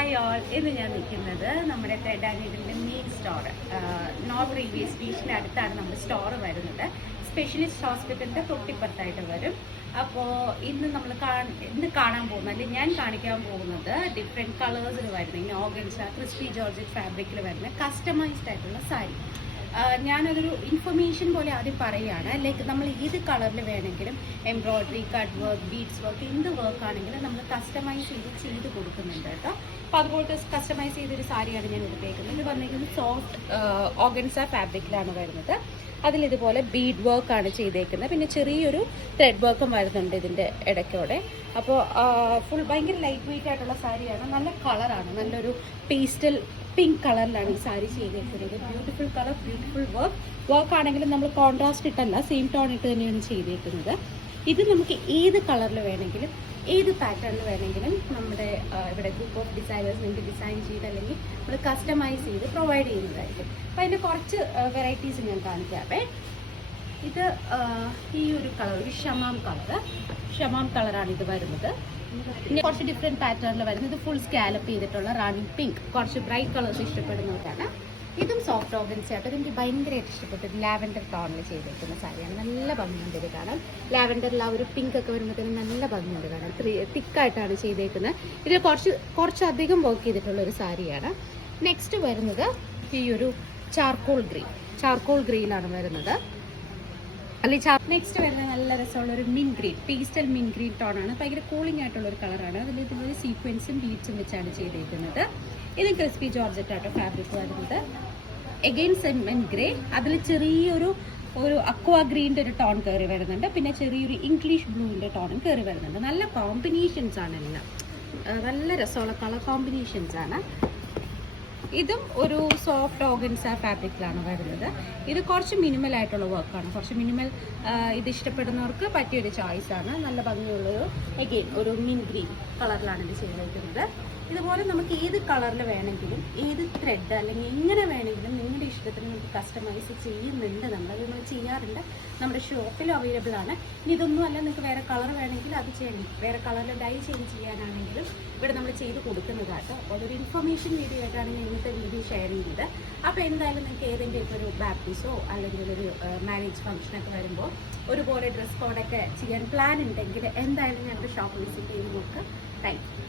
Hi all, ഇന്ന് ഞാൻ നിൽക്കുന്നത് നമ്മുടെ ത്രെഡ് ആൻഡ് നീഡിലിൻ്റെ മെയിൻ സ്റ്റോർ നോർത്ത് റെയിൽവേ സ്റ്റേഷൻ്റെ അടുത്താണ് നമ്മുടെ സ്റ്റോർ വരുന്നത്. സ്പെഷ്യലിസ്റ്റ് ഹോസ്പിറ്റലിൻ്റെ തൊട്ടിപ്പുറത്തായിട്ട് വരും. അപ്പോൾ ഇന്ന് കാണാൻ പോകുന്നത്, അല്ലെങ്കിൽ ഞാൻ കാണിക്കാൻ പോകുന്നത് ഡിഫറെൻറ്റ് കളേഴ്സിൽ വരുന്ന ഇങ്ങനെ ഓർഗൻസ, ക്രിസ്പി ജോർജറ്റ് ഫാബ്രിക്കിൽ വരുന്ന കസ്റ്റമൈസ്ഡ് ആയിട്ടുള്ള സാരി. ഞാനതൊരു ഇൻഫർമേഷൻ പോലെ ആദ്യം പറയുകയാണ്. ലൈക്ക് നമ്മൾ ഏത് കളറിൽ വേണമെങ്കിലും embroidery, cut work, beads work, എന്ത് വർക്ക് ആണെങ്കിലും നമ്മൾ കസ്റ്റമൈസ് ചെയ്ത് കൊടുക്കുന്നുണ്ട് കേട്ടോ. അപ്പോൾ അതുപോലത്തെ കസ്റ്റമൈസ് ചെയ്തൊരു സാരിയാണ് ഞാൻ എടുത്തേക്കുന്നത്. ഇത് വന്നിരിക്കുന്നത് സോഫ്റ്റ് ഓർഗൻസ ഫാബ്രിക്കിലാണ് വരുന്നത്. അതിലിതുപോലെ ബീഡ് വർക്കാണ് ചെയ്തേക്കുന്നത്. പിന്നെ ചെറിയൊരു ത്രെഡ് വർക്കും വരുന്നുണ്ട് ഇതിൻ്റെ ഇടയ്ക്കോടെ. അപ്പോൾ ഫുൾ ഭയങ്കര ലൈറ്റ് വെയിറ്റ് ആയിട്ടുള്ള സാരിയാണ്. നല്ല കളറാണ്, നല്ലൊരു പേസ്റ്റൽ പിങ്ക് കളറിലാണ് ഈ സാരി ചെയ്തേക്കുന്നത്. ബ്യൂട്ടിഫുൾ കളർ, ബ്യൂട്ടിഫുൾ വർക്ക് ആണെങ്കിലും നമ്മൾ കോൺട്രാസ്റ്റ് ഇട്ടല്ല, സെയിം ടോൺ ഇട്ട് തന്നെയാണ് ചെയ്തേക്കുന്നത്. ഇത് നമുക്ക് ഏത് കളറിൽ വേണമെങ്കിലും ഏത് പാറ്റേണിൽ വേണമെങ്കിലും നമ്മുടെ ഇവിടെ ഗ്രൂപ്പ് ഓഫ് ഡിസൈനേഴ്സ് നിങ്ങൾക്ക് ഡിസൈൻ ചെയ്ത് അല്ലെങ്കിൽ നമ്മൾ കസ്റ്റമൈസ് ചെയ്ത് പ്രൊവൈഡ് ചെയ്യുന്നതായിരിക്കും. അപ്പോൾ അതിൻ്റെ കുറച്ച് വെറൈറ്റീസ് ഞാൻ കാണിക്കാവേ. ഇത് ഈ ഒരു കളർ, ഒരു ഷമാം കളറാണ് ഇത് വരുന്നത്. പിന്നെ കുറച്ച് ഡിഫറെൻറ്റ് പാറ്റേണിൽ വരുന്നത്. ഇത് ഫുൾ സ്കാലപ്പ് ചെയ്തിട്ടുള്ള റാണി പിങ്ക്, കുറച്ച് ബ്രൈറ്റ് കളേഴ്സ് ഇഷ്ടപ്പെടുന്നവരാണ്. ഇതും സോഫ്റ്റ് ഓർഗൻസ ആയിട്ട് എനിക്ക് ഭയങ്കരമായിട്ട് ഇഷ്ടപ്പെട്ടത് ലാവൻഡർ ടോണിൽ ചെയ്തിരിക്കുന്ന സാരിയാണ്. നല്ല ഭംഗിയുണ്ട് ഇത് കാണാൻ. ലാവൻഡറിൽ ആ ഒരു പിങ്ക് ഒക്കെ വരുമ്പോഴത്തേനും നല്ല ഭംഗിയുണ്ട് കാണാൻ. തിക്കായിട്ടാണ് ചെയ്തേക്കുന്നത്. ഇതിൽ കുറച്ചധികം വർക്ക് ചെയ്തിട്ടുള്ള ഒരു സാരിയാണ്. നെക്സ്റ്റ് വരുന്നത് ഈ ഒരു ചാർക്കോൾ ഗ്രീനാണ് വരുന്നത്. നെക്സ്റ്റ് വരുന്നത് നല്ല രസമുള്ള ഒരു മിൻ ഗ്രീൻ, പേസ്റ്റൽ മിൻ ഗ്രീൻ ടോണാണ്. ഭയങ്കര കൂളിംഗ് ആയിട്ടുള്ള ഒരു കളറാണ്. ഇതിലൊരു സീക്വൻസും ബീഡ്സും വെച്ചാണ് ചെയ്തേക്കുന്നത്. ഇത് ക്രിസ്പി ജോർജറ്റ് ആയിട്ട് ഫാബ്രിക് വരുന്നത്. എഗെയിൻ സെമൻ ഗ്രേ, അതിൽ ചെറിയൊരു അക്വാ ഗ്രീൻ്റെ ഒരു ടോൺ കയറി വരുന്നുണ്ട്. പിന്നെ ചെറിയൊരു ഇംഗ്ലീഷ് ബ്ലൂവിൻ്റെ ടോണും കയറി വരുന്നുണ്ട്. നല്ല കോമ്പിനേഷൻസ് ആണ് എല്ലാം, നല്ല രസമുള്ള കളർ കോമ്പിനേഷൻസ് ആണ്. ഇതും ഒരു സോഫ്റ്റ് ഓർഗൻസ ഫാബ്രിക്കിലാണ് വരുന്നത്. ഇത് കുറച്ച് മിനിമൽ ആയിട്ടുള്ള വർക്കാണ്. കുറച്ച് മിനിമൽ ഇത് ഇഷ്ടപ്പെടുന്നവർക്ക് പറ്റിയൊരു ചോയ്സാണ്. നല്ല ഭംഗിയുള്ളൊരു എഗെയിൻ ഒരു മിൻ ഗ്രീൻ കളറിലാണ് ഇത് ചെയ്തിരിക്കുന്നത്. ഇതുപോലെ നമുക്ക് ഏത് കളറിൽ വേണമെങ്കിലും ഏത് ത്രെഡ് അല്ലെങ്കിൽ എങ്ങനെ വേണമെങ്കിലും നിങ്ങളുടെ ഇഷ്ടത്തിന് നമുക്ക് കസ്റ്റമൈസ് ചെയ്യുന്നുണ്ട്. നമ്മൾ ചെയ്യാറുണ്ട്, നമ്മുടെ ഷോപ്പിൽ അവൈലബിൾ ആണ്. ഇനി ഇതൊന്നും അല്ല, നിങ്ങൾക്ക് വേറെ കളർ വേണമെങ്കിൽ അത് ചെയ്യണം, വേറെ കളറിൽ ഡൈ ചെയ്യാനാണെങ്കിലും ഇവിടെ നമ്മൾ ചെയ്ത് കൊടുക്കുന്നതാട്ടോ. അപ്പോൾ അതൊരു ഇൻഫർമേഷൻ വീഡിയോ ആയിട്ടാണ് ഞാൻ ഇന്നത്തെ വീഡിയോ ഷെയർ ചെയ്തത്. അപ്പോൾ എന്തായാലും നിങ്ങൾക്ക് ഏതെങ്കിലും ഇപ്പോൾ ഒരു ബാപ്റ്റിസോ അല്ലെങ്കിൽ ഒരു മാരേജ് ഫംഗ്ഷനൊക്കെ വരുമ്പോൾ ഒരുപോലെ ഡ്രസ് കോഡൊക്കെ ചെയ്യാൻ പ്ലാൻ ഉണ്ടെങ്കിൽ എന്തായാലും ഞങ്ങളുടെ ഷോപ്പ് വിസിറ്റ് ചെയ്ത് നോക്കുക. Thank you.